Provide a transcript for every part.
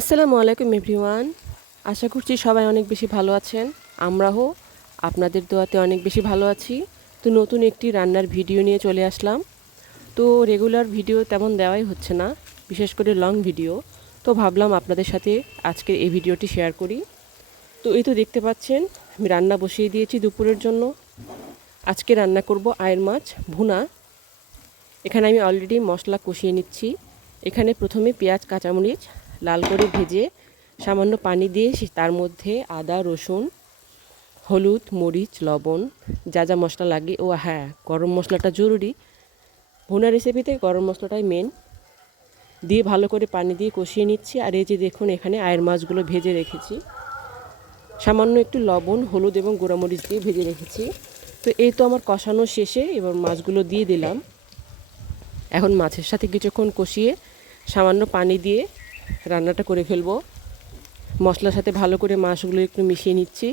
আসসালামু আলাইকুম এভরিওয়ান। আশা করছি সবাই অনেক বেশি ভালো আছেন। আমরাও আপনাদের দোয়াতে অনেক বেশি ভালো আছি। তো নতুন একটি রান্নার ভিডিও নিয়ে চলে আসলাম। তো রেগুলার ভিডিও তেমন দেওয়াই হচ্ছে না, বিশেষ করে লং ভিডিও। তো ভাবলাম আপনাদের সাথে আজকের এই ভিডিওটি শেয়ার করি। তো এই তো দেখতে পাচ্ছেন আমি রান্না বসিয়ে দিয়েছি দুপুরের জন্য। আজকে রান্না করব আয়ের মাছ ভুনা। এখানে আমি অলরেডি মশলা কষিয়ে নিচ্ছি। এখানে প্রথমে পেঁয়াজ কাঁচামরিচ লাল করে ভেজে সামান্য পানি দিয়ে তার মধ্যে আদা রসুন হলুদ মরিচ লবণ যা যা মশলা লাগে, ও হ্যাঁ, গরম মশলাটা জরুরি। ভুনা রেসিপিতে গরম মশলাটাই মেন, দিয়ে ভালো করে পানি দিয়ে কষিয়ে নিচ্ছি। আর এই যে দেখুন, এখানে আয়ের মাছগুলো ভেজে রেখেছি, সামান্য একটু লবণ হলুদ এবং গুঁড়ামরিচ দিয়ে ভেজে রেখেছি। তো এই তো আমার কষানো শেষে এবার মাছগুলো দিয়ে দিলাম। এখন মাছের সাথে কিছুক্ষণ কষিয়ে সামান্য পানি দিয়ে রান্নাটা করে ফেলবো। মশলার সাথে ভালো করে মাছগুলো একটু মিশিয়ে নিচ্ছি।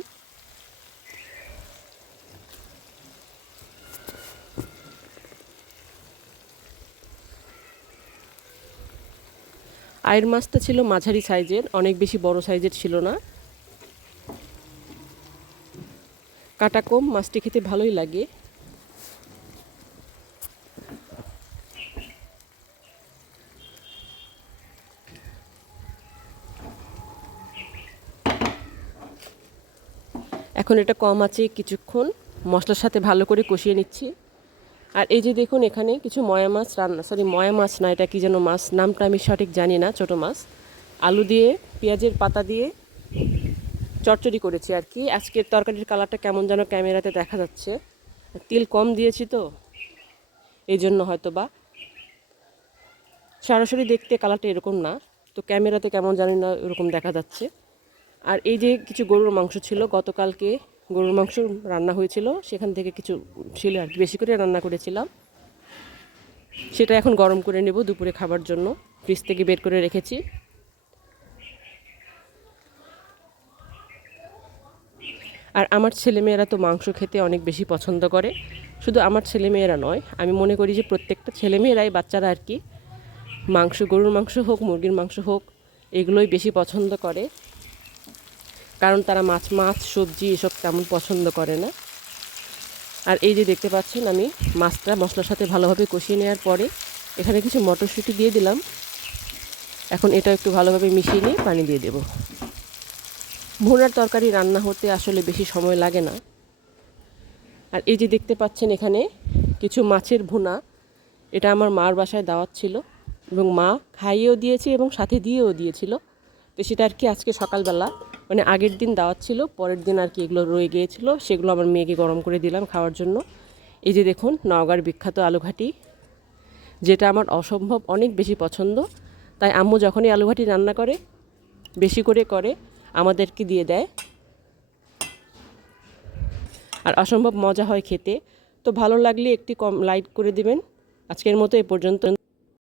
আয়ের মাছটা ছিল মাঝারি সাইজের, অনেক বেশি বড় সাইজের ছিল না। কাটা কম, মাছটি খেতে ভালোই লাগে। এখন এটা কম আছে, কিছুক্ষণ মশলার সাথে ভালো করে কষিয়ে নিচ্ছি। আর এই যে দেখুন, এখানে কিছু ময়া মাছ রান্না, ময়া মাছ না, এটা কি যেন মাছ, নামটা আমি সঠিক জানি না, ছোটো মাছ আলু দিয়ে পেঁয়াজের পাতা দিয়ে চচ্চড়ি করেছি আর কি। আজকের তরকারির কালারটা কেমন যেন ক্যামেরাতে দেখা যাচ্ছে, তেল কম দিয়েছি তো এই জন্য হয়তো বা সরাসরি দেখতে কালারটা এরকম না, তো ক্যামেরাতে কেমন জানি না এরকম দেখা যাচ্ছে। আর এই যে কিছু গরুর মাংস ছিল, গতকালকে গরুর মাংস রান্না হয়েছিল, সেখান থেকে কিছু ছিল আর কি, বেশি করে রান্না করেছিলাম। সেটা এখন গরম করে নেব দুপুরে খাবার জন্য, ফ্রিজ থেকে বের করে রেখেছি। আর আমার ছেলেমেয়েরা তো মাংস খেতে অনেক বেশি পছন্দ করে। শুধু আমার ছেলেমেয়েরা নয়, আমি মনে করি যে প্রত্যেকটা ছেলেমেয়েরাই, বাচ্চারা আর কি, মাংস, গরুর মাংস হোক মুরগির মাংস হোক, এগুলোই বেশি পছন্দ করে। কারণ তারা মাছ মাছ সবজি এসব তেমন পছন্দ করে না। আর এই যে দেখতে পাচ্ছেন, আমি মাছটা মশলার সাথে ভালোভাবে কষিয়ে নেওয়ার পরে এখানে কিছু মটরশুঁটি দিয়ে দিলাম। এখন এটা একটু ভালোভাবে মিশিয়ে নিয়ে পানি দিয়ে দেব। ভুনার তরকারি রান্না হতে আসলে বেশি সময় লাগে না। আর এই যে দেখতে পাচ্ছেন, এখানে কিছু মাছের ভুনা, এটা আমার মার বাসায় দাওয়াত ছিল এবং মা খাইয়েও দিয়েছে এবং সাথে দিয়েও দিয়েছিল। তো সেটা আর কি আজকে সকালবেলা, মানে আগের দিন দাওয়াত ছিল, পরের দিন আর কি এগুলো রয়ে গিয়েছিলো, সেগুলো আমার মেয়েকে গরম করে দিলাম খাওয়ার জন্য। এই যে দেখুন, নওগাঁর বিখ্যাত আলুঘাটি, যেটা আমার অসম্ভব অনেক বেশি পছন্দ। তাই আম্মু যখনই আলুঘাটি রান্না করে, বেশি করে করে আমাদেরকে দিয়ে দেয়, আর অসম্ভব মজা হয় খেতে। তো ভালো লাগলে একটি লাইক করে দিবেন। আজকের মতো এ পর্যন্ত।